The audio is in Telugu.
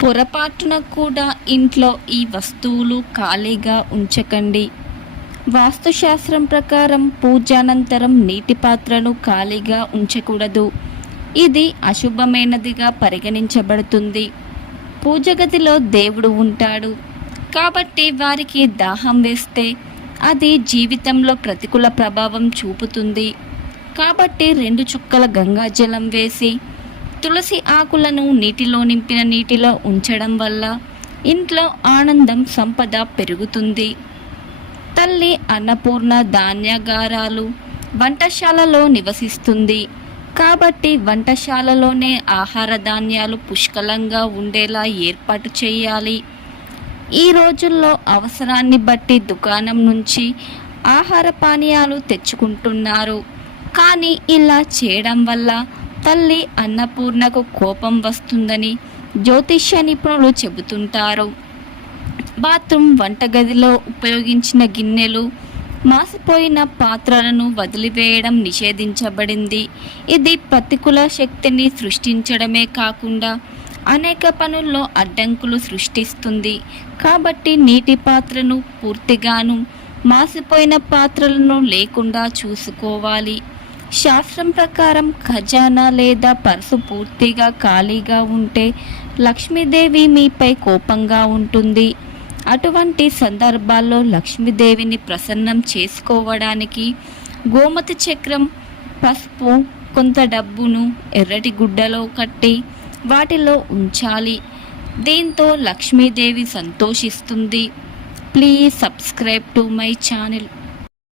పొరపాటున కూడా ఇంట్లో ఈ వస్తువులు ఖాళీగా ఉంచకండి. వాస్తుశాస్త్రం ప్రకారం పూజానంతరం నీటి పాత్రను ఖాళీగా ఉంచకూడదు. ఇది అశుభమైనదిగా పరిగణించబడుతుంది. పూజ గదిలో దేవుడు ఉంటాడు కాబట్టి వారికి దాహం వేస్తే అది జీవితంలో ప్రతికూల ప్రభావం చూపుతుంది. కాబట్టి 2 చుక్కల గంగాజలం వేసి తులసి ఆకులను నీటిలో నింపిన నీటిలో ఉంచడం వల్ల ఇంట్లో ఆనందం, సంపద పెరుగుతుంది. తల్లి అన్నపూర్ణ ధాన్యాగారాలు వంటశాలలో నివసిస్తుంది కాబట్టి వంటశాలలోనే ఆహార ధాన్యాలు పుష్కలంగా ఉండేలా ఏర్పాటు చేయాలి. ఈ రోజుల్లో అవసరాన్ని బట్టి దుకాణం నుంచి ఆహార పానీయాలు తెచ్చుకుంటున్నారు. కానీ ఇలా చేయడం వల్ల తల్లి అన్నపూర్ణకు కోపం వస్తుందని జ్యోతిష్య నిపుణులు చెబుతుంటారు. బాత్రూమ్, వంటగదిలో ఉపయోగించిన గిన్నెలు, మాసిపోయిన పాత్రలను వదిలివేయడం నిషేధించబడింది. ఇది ప్రతికూల శక్తిని సృష్టించడమే కాకుండా అనేక పనుల్లో అడ్డంకులు సృష్టిస్తుంది. కాబట్టి నీటి పాత్రను పూర్తిగాను, మాసిపోయిన పాత్రలను లేకుండా చూసుకోవాలి. శాస్త్రం ప్రకారం ఖజానా లేదా పర్సు పూర్తిగా ఖాళీగా ఉంటే లక్ష్మీదేవి మీపై కోపంగా ఉంటుంది. అటువంటి సందర్భాల్లో లక్ష్మీదేవిని ప్రసన్నం చేసుకోవడానికి గోమతి చక్రం, పసుపు, కొంత డబ్బును ఎర్రటి గుడ్డలో కట్టి వాటిలో ఉంచాలి. దీంతో లక్ష్మీదేవి సంతోషిస్తుంది. Please subscribe to my channel.